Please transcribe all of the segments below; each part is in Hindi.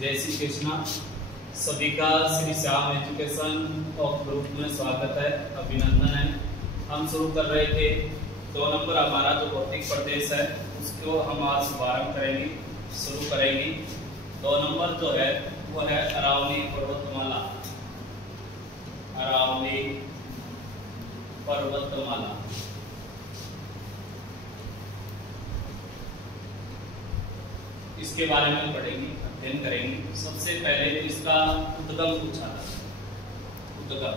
जय श्री कृष्णा। सभी का Shri Shyam education of group में स्वागत है, अभिनंदन है। हम शुरू कर रहे थे 2 नंबर हमारा जो भौतिक प्रदेश है उसको हम आज शुभारंभ करेंगे, शुरू करेंगे। 2 नंबर जो है वो है अरावली पर्वतमाला। अरावली पर्वतमाला। इसके बारे में पढ़ेंगे, अध्ययन करेंगे। सबसे पहले तो इसका उद्गम पूछा था। उद्गम,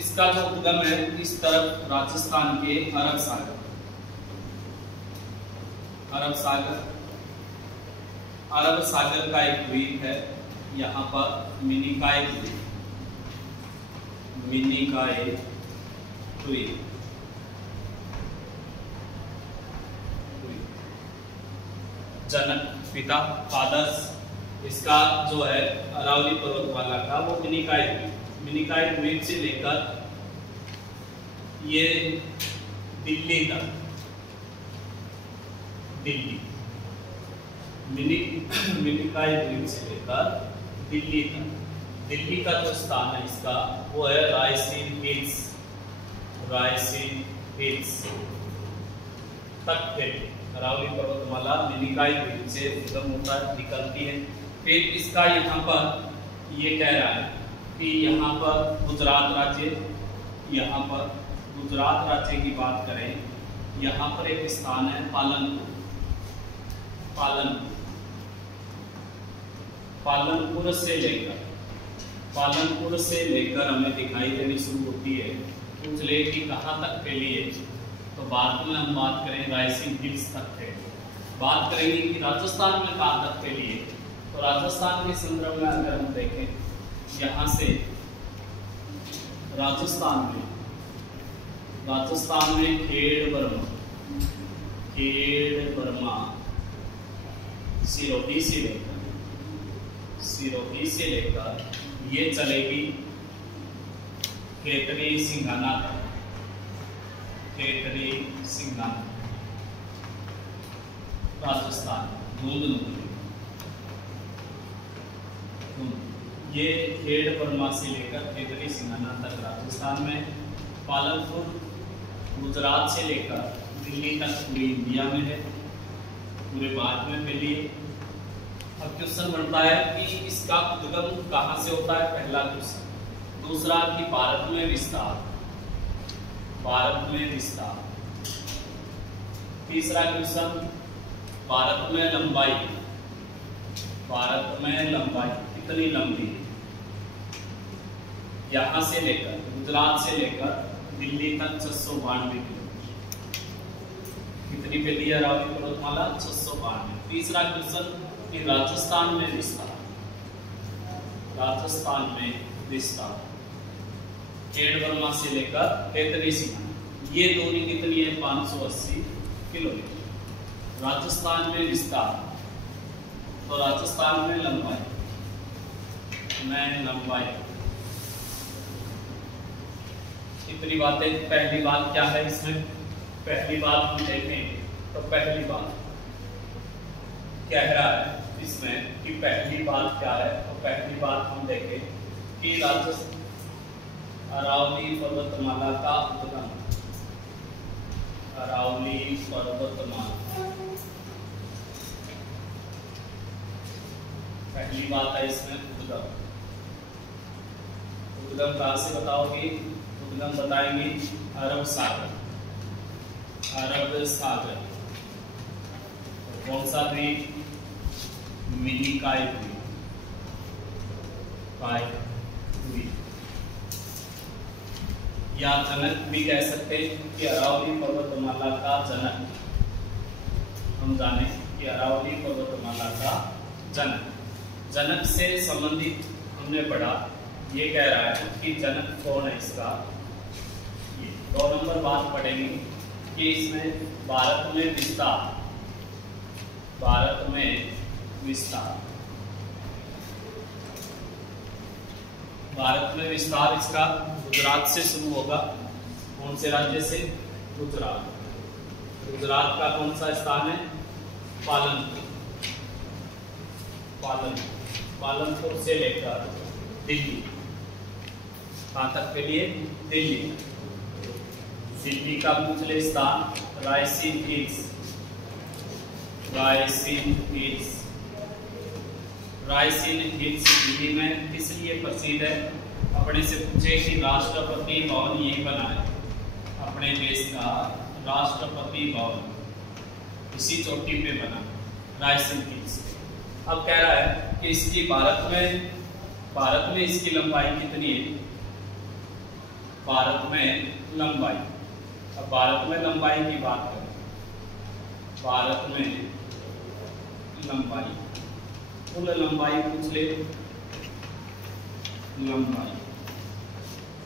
इसका जो उद्गम है इस तरफ राजस्थान के अरब सागर। अरब सागर, अरब सागर का एक द्वीप है, यहाँ पर मिनिकॉय द्वीप। मिनिकॉय द्वीप जनक पिता फादर्स इसका जो है अरावली पर्वतमाला का वो मिनिकॉय द्वीप। मिनिकॉय द्वीप से लेकर ये दिल्ली तक, दिल्ली मिनिकॉय द्वीप से लेकर दिल्ली तक। दिल्ली का जो स्थान है इसका वो है रायसीन हिल्स। रायसीन हिल्स तक है अरावली पर्वतमाला मिनिकॉय द्वीप से उद्गम होता है, निकलती है। फिर इसका यहाँ पर ये कह रहा है कि यहाँ पर गुजरात राज्य, यहाँ पर गुजरात राज्य की बात करें, यहाँ पर एक स्थान है पालनपुर। पालनपुर, पालनपुर से लेकर हमें दिखाई देनी शुरू होती है। पूछ ले कि कहाँ तक फैली है, तो बाद में हम बात करें रायसीन हिल्स तक है। बात करेंगे कि राजस्थान में कहाँ तक फैली है, तो राजस्थान के संदर्भ में अगर हम देखें, यहाँ से राजस्थान में खेड़ बर्मा सिरोही से लेकर ये चलेगी खेतरी सिंघाना तक। खेतरी सिंघाना राजस्थान, ये खेड़ बर्मा से लेकर खेतरी सिंघाना तक राजस्थान में। पालनपुर गुजरात से लेकर दिल्ली तक पूरी इंडिया में है, पूरे भारत में फैली है। अब क्वेश्चन बनता है कि इसका उद्गम कहाँ से होता है, पहला क्वेश्चन। दूसरा कि भारत में विस्तार, भारत में विस्तार। तीसरा क्वेश्चन भारत में लंबाई, भारत में लंबाई कितनी लंबी है। यहां से लेकर गुजरात से लेकर दिल्ली तक 692 किलोमीटर। कितनी फैली है अरावली पर्वतमाला? 692। तीसरा क्वेश्चन कि राजस्थान में विस्तार, राजस्थान में विस्तार खेड़ बर्मा से लेकर खेतरी सिंघाना, ये दूरी कितनी है? 580 किलोमीटर। राजस्थान में विस्तार, तो राजस्थान में लंबाई, इतनी बातें। पहली बात क्या है इसमें? पहली बात हम देखें तो पहली बात कह रहा है इसमें कि पहली बात क्या है, तो पहली बात हम देखें कि अरावली पर्वतमाला का उद्गम। अरावली पर्वतमाला पहली बात है इसमें उद्गम। उद्गम कहाँ से बताओगे? उद्गम बताएंगे अरब सागर। अरब सागर कौन सा द्वीप? मिनिकॉय द्वीप, या जनक भी कह सकते हैं कि अरावली पर्वतमाला का जनक। हम जाने कि अरावली पर्वतमाला का जनक, जनक से संबंधित हमने पढ़ा। ये कह रहा है कि जनक कौन है इसका। ये 2 नंबर बात पढ़ेंगे कि इसमें भारत में विस्तार, भारत में विस्तार, भारत में विस्तार इसका गुजरात से शुरू होगा। कौन से राज्य से? गुजरात। गुजरात का कौन सा स्थान है? पालनपुर से लेकर दिल्ली, कहाँ तक के लिए? दिल्ली। दिल्ली का मुख्य स्थान रायसीन हिल्स। रायसीन हिल्स दिल्ली में किस लिए प्रसिद्ध है? अपने से पूछे कि राष्ट्रपति भवन यही बना है, अपने देश का राष्ट्रपति भवन इसी चोटी पे बना, रायसीन हिल्स। अब कह रहा है कि इसकी भारत में इसकी लंबाई कितनी है? भारत में लंबाई, अब भारत में लंबाई की बात करें, भारत में लंबाई, कुल लंबाई पूछ ले, लंबाई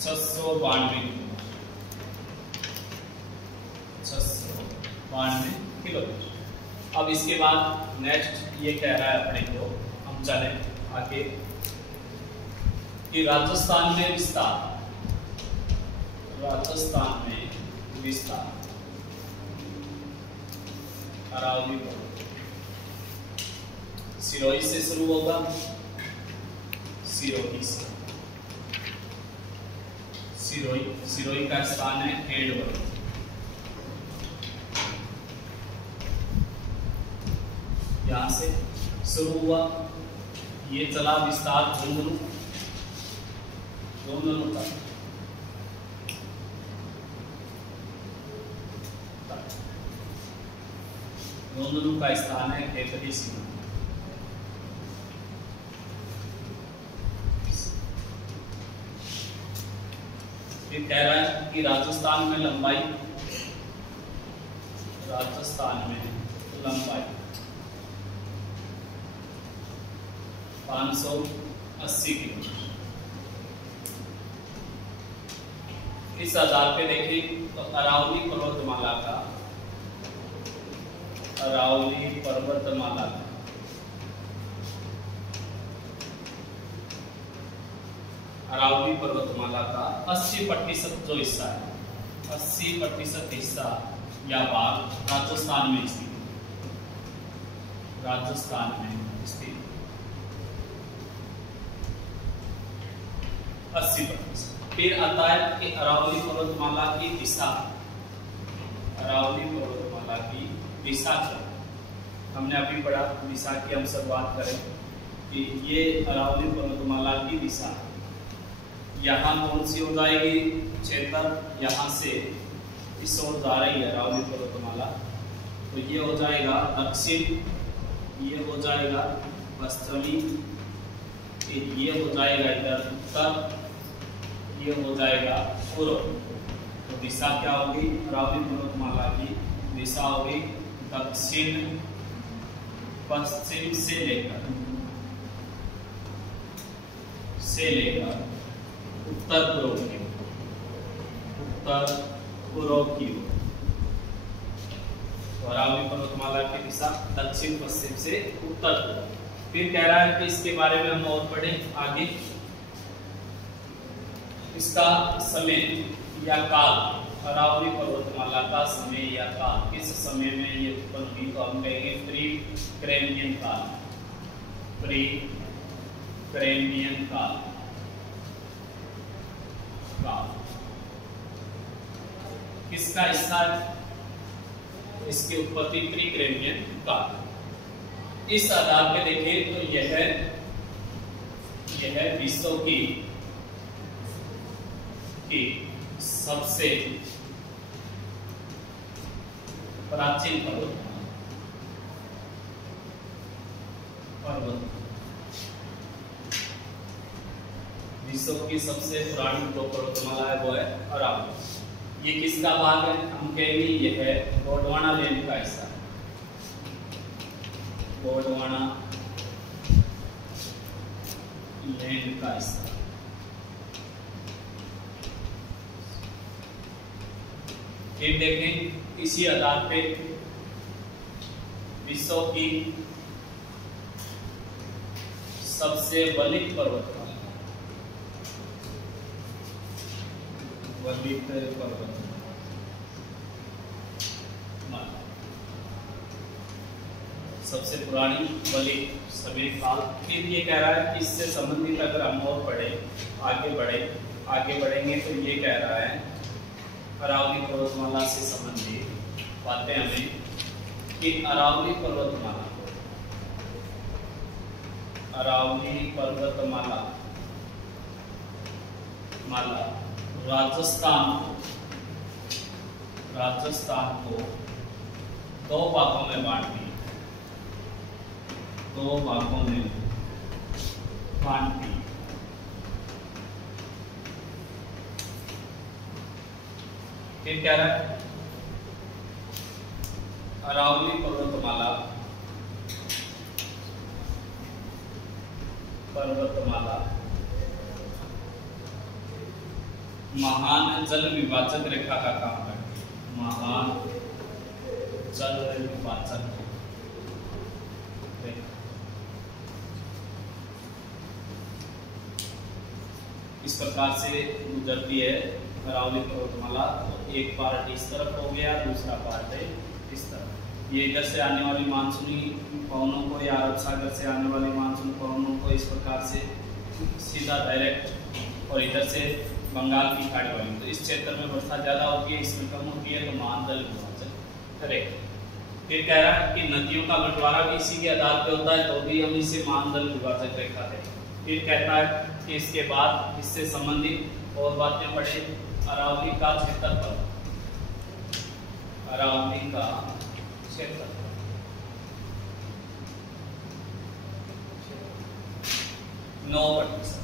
692 किलोमीटर। अब इसके बाद नेक्स्ट ये कह रहा है अपने को, हम चले आगे कि राजस्थान में विस्तार, अरावली पर्वत सिरोही से शुरू होगा, सिरोही का स्थान है खेड़वर। यहां से शुरू हुआ, ये चला विस्तार झुंझुनू तक, झुंझुनू का स्थान है खेतरी सीमा। फिर कह रहा है कि राजस्थान में लंबाई 580 किलोमीटर। इस आधार पे देखें तो अरावली पर्वतमाला का अरावली पर्वतमाला का 80% जो हिस्सा है, 80% हिस्सा या भाग राजस्थान में स्थित, 80%। फिर आता है कि अरावली पर्वतमाला की दिशा, हमने अभी पढ़ा दिशा की, हम शुरुआत करें कि ये अरावली पर्वतमाला की दिशा यहाँ कौन सी हो जाएगी? क्षेत्र यहाँ से इस ओर जा रही है अरावली पर्वतमाला, तो ये हो जाएगा दक्षिण, ये हो जाएगा पश्चिमी, ये हो जाएगा इधर उत्तर, ये हो जाएगा पूर्व। तो दिशा क्या होगी? अरावली पर्वतमाला की दिशा होगी दक्षिण पश्चिम से लेकर उत्तर पूर्व की ओर। अरावली पर्वतमाला की दिशा दक्षिण पश्चिम से उत्तर पूर्व। फिर कह रहा है कि इसके बारे में हम और पढ़ें आगे, इसका समय या काल, अरावली पर्वतमाला का समय या काल, किस समय में ये उत्पन्न हुई? तो हम कहेंगे प्री कैम्ब्रियन काल। किसका हिस्सा है इसकी उत्पत्ति? प्री कैम्ब्रियन काल। इस आधार पे देखें तो यह विश्व की सबसे प्राचीन पर्वत, विश्व की सबसे पुरानी जो पर्वतमाला है वो है अरावली। ये किसका भाग है? हम कहेंगे यह है गोंडवाना लैंड का हिस्सा, गोंडवाना लैंड का हिस्सा। फिर देखें इसी आधार पे विश्व की सबसे वलित पर्वतमाला, सबसे पुरानी वली समय काल। फिर ये कह रहा है कि इससे संबंधित अगर हम और आगे बढ़ेंगे तो ये कह रहा है अरावली पर्वतमाला से संबंधित बातें हमें कि अरावली पर्वतमाला राजस्थान को दो भागों में बांट दी। फिर क्या रहा है अरावली पर्वतमाला महान जल विभाजक रेखा का काम करती है। महान जल विभाजक रेखा इस प्रकार से गुजरती है अरावली पर्वतमाला। तो एक पार्ट इस तरफ हो गया, दूसरा पार्ट है इस तरफ। ये इधर से आने वाली मानसूनी पवनों को या अरब सागर से आने वाली मानसून पवनों को इस प्रकार से सीधा डायरेक्ट, और इधर से बंगाल की खाड़ी वाली। तो इस क्षेत्र में वर्षा ज्यादा होती है, इसमें कम होती है, तो महान जल विभाजक करेक्ट। फिर कह रहा है कि नदियों का बंटवारा भी इसी के आधार पर होता है, तो भी हम इसे महान जल विभाजक रेखा है। फिर कहता है कि इसके बाद इससे संबंधित और बातें पढ़े। अरावली का क्षेत्रफल 9%।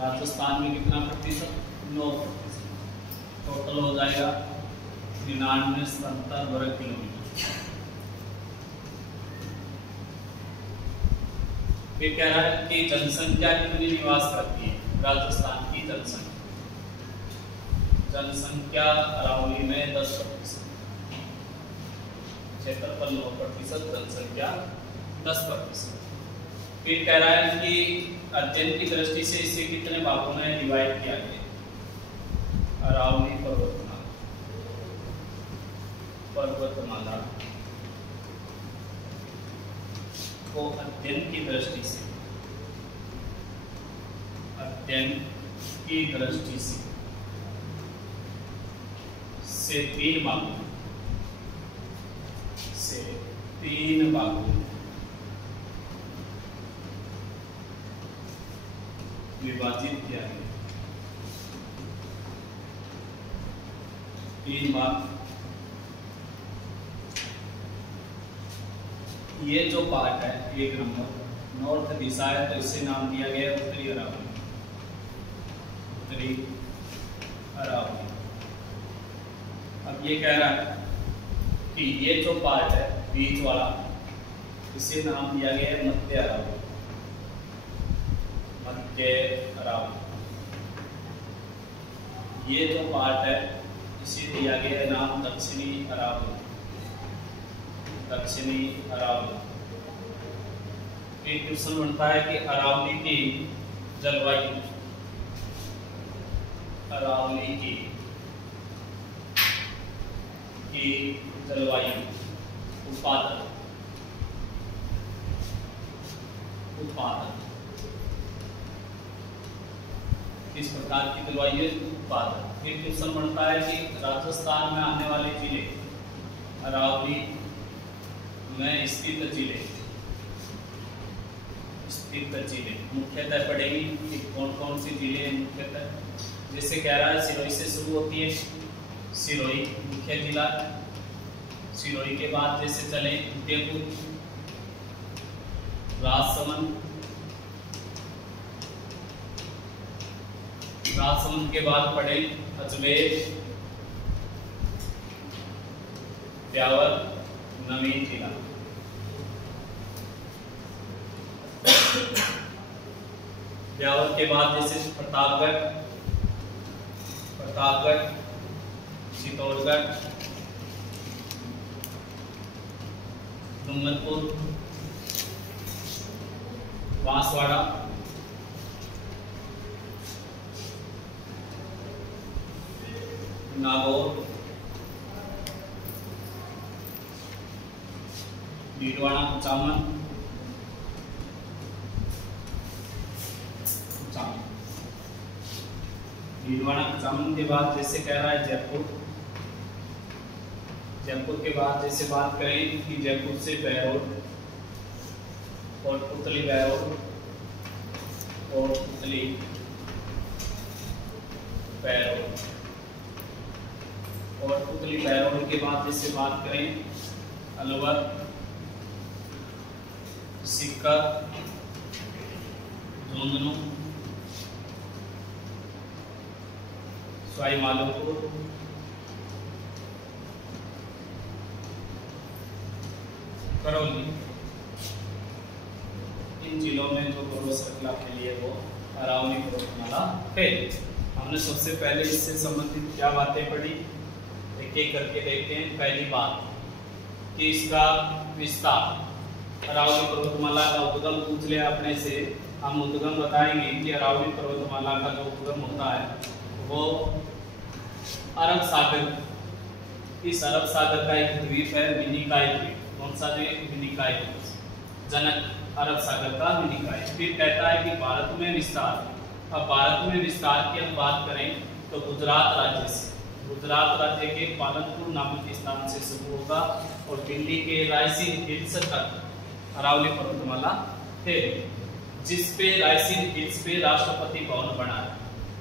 राजस्थान में कितना प्रतिशत? 9%। टोटल हो जाएगा 99 वर्ग किलोमीटर। फिर कह रहा है कि जनसंख्या कितनी निवास करती है? राजस्थान की जनसंख्या अरावली में 10%, क्षेत्रफल 9%, जनसंख्या 10%। फिर कह रहा है कि अध्ययन की दृष्टि से इसे कितने भागों में डिवाइड किया गया? अरावली पर्वतमाला को अध्ययन की दृष्टि से तीन भागों विभाजित किया गया। 3 भाग। ये जो पार्ट है 1 नंबर नॉर्थ दिशा है, तो इसे नाम दिया गया उत्तरी अरावली। अब ये कह रहा है कि ये जो पार्ट है बीच वाला, इसे नाम दिया गया है मध्य अरावली। ये जो पार्ट है इसे दिया गया है नाम दक्षिणी अरावली। एक क्वेश्चन बनता है कि अरावली की जलवायु, उत्पादन किस प्रकार की जलवायु उत्पादन। फिर क्वेश्चन बनता है कि राजस्थान में आने वाले जिले, अरावली में स्थित जिले मुख्यतः पड़ेगी कि कौन कौन से जिले हैं मुख्यतः। जैसे कह रहा है सिरोही से शुरू होती है, सिरोही मुख्य जिला। सिरोही के बाद जैसे चले उदयपुर, राजसमंद के बाद पड़े अजमेर, ब्यावर, नवीन जिला। ब्यावर के बाद जैसे प्रतापगढ़, चित्तौड़गढ़, डूंगरपुर, बांसवाड़ा, नागौर, भीलवाड़ा, कुचामन, भीलवाड़ा कुचामन के बाद जैसे कह रहा है जयपुर, जयपुर के बाद जैसे बात करें कि जयपुर से बहरोड और पुतली बहरोड और पुतली बहरोड और पुतली बहरोड के बाद जैसे बात करें अलवर, सीकर, झुंझुनू, सवाई माधोपुर, करौली, इन जिलों में जो पूर्व श्रृंखला फैली है वो अरावली पर्वतमाला है। हमने सबसे पहले इससे संबंधित क्या बातें पढ़ी, एक एक करके देखते हैं। पहली बात कि इसका विस्तार, अरावली पर्वतमाला का उद्गम पूछ लिया अपने से, हम उद्गम बताएंगे कि अरावली पर्वतमाला का जो उद्गम होता है वो अरब सागर, इस अरब सागर का एक द्वीप है मिनिकॉय द्वीप। कौन सा द्वीप? मिनिकॉय द्वीप, जनक अरब सागर का मिनिकॉय। फिर कहता है कि भारत में विस्तार, अब भारत में विस्तार की हम बात करें तो गुजरात राज्य से, गुजरात राज्य के पालनपुर नामक स्थान से शुरू होगा और दिल्ली के रायसीन हिल्स तक अरावली पर्वतमाला है, जिस पे रायसीन हिल्स पे राष्ट्रपति भवन बना है।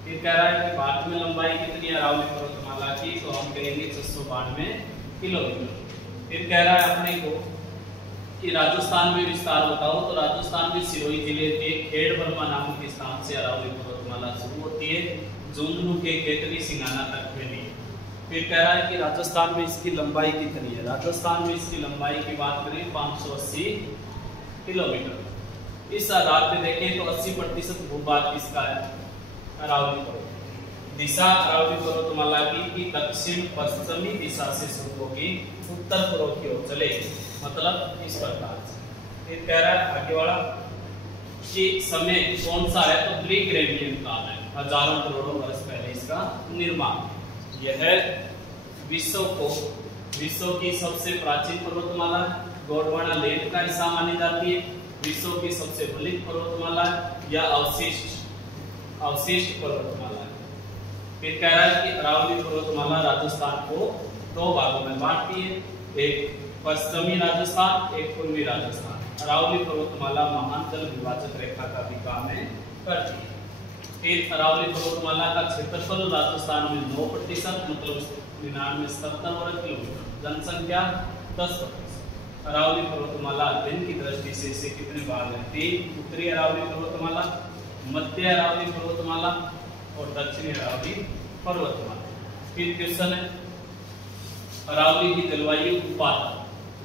फिर कह रहा है कि भारत में लंबाई कितनी है अरावली पर्वतमाला की, तो हम कहेंगे 692 किलोमीटर। फिर कह रहा है अपने को कि राजस्थान में विस्तार बताओ, तो राजस्थान में सिरोही जिले के खेड़ वर्मा नामक स्थान से अरावली पर्वतमाला शुरू होती है, झुंझुनू के केतली सिंगाना तक फैली है। फिर कह रहा है कि राजस्थान में इसकी लंबाई कितनी है, राजस्थान में इसकी लंबाई की बात करें 580 किलोमीटर। इस आधार पे देखें तो 80% भूभाग किसका है, अरावली पर्वत। दिशा अरावली पर्वतमाला की दक्षिण पश्चिमी दिशा से शुरू होगी, उत्तर पूर्व की ओर चलेगी, मतलब इस प्रकार से। फिर कह रहा है आगे वाला कि समय कौन सा है, तो प्री कैम्ब्रियन काल है, हजारों करोड़ों वर्ष पहले इसका निर्माण। यह विश्व की सबसे प्राचीन पर्वतमाला गोंडवाना लेक का हिस्सा मानी जाती है, विश्व की सबसे बड़ी पर्वतमाला या अवशिष्ट पर्वतमाला है। फिर कह रहा है कि अरावली पर्वतमाला राजस्थान को 2 भागों में बांटती है, एक पश्चिमी राजस्थान, एक पूर्वी राजस्थान। अरावली पर्वतमाला महान जल विभाजक रेखा का भी काम है करती है। फिर अरावली पर्वतमाला का क्षेत्रफल राजस्थान में 9%, मतलब 9970 वर्ग किलोमीटर, जनसंख्या 10%। अरावली पर्वतमाला अध्ययन की दृष्टि से इसे कितने भाग हैं, 3, उत्तरी अरावली पर्वतमाला, मध्य अरावली पर्वतमाला और दक्षिणी अरावली पर्वतमाला। फिर क्वेश्चन है अरावली की जलवायु उत्पादन।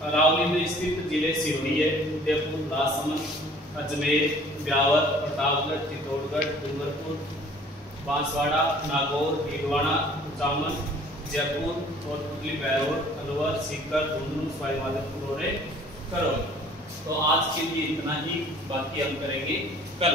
अरावली में स्थित जिले सिरोही है, उदयपुर, राजसमंद, अजमेर, ब्यावर, प्रतापगढ़, चित्तौड़गढ़, डूंगरपुर, बांसवाड़ा, नागौर, भीलवाड़ा, कुचामन, जयपुर और पुतली बहरोड, अलवर, सीकर, झुंझुनू, सवाई माधोपुर और करौली। तो आज के लिए इतना ही, बाकी हम करेंगे कल।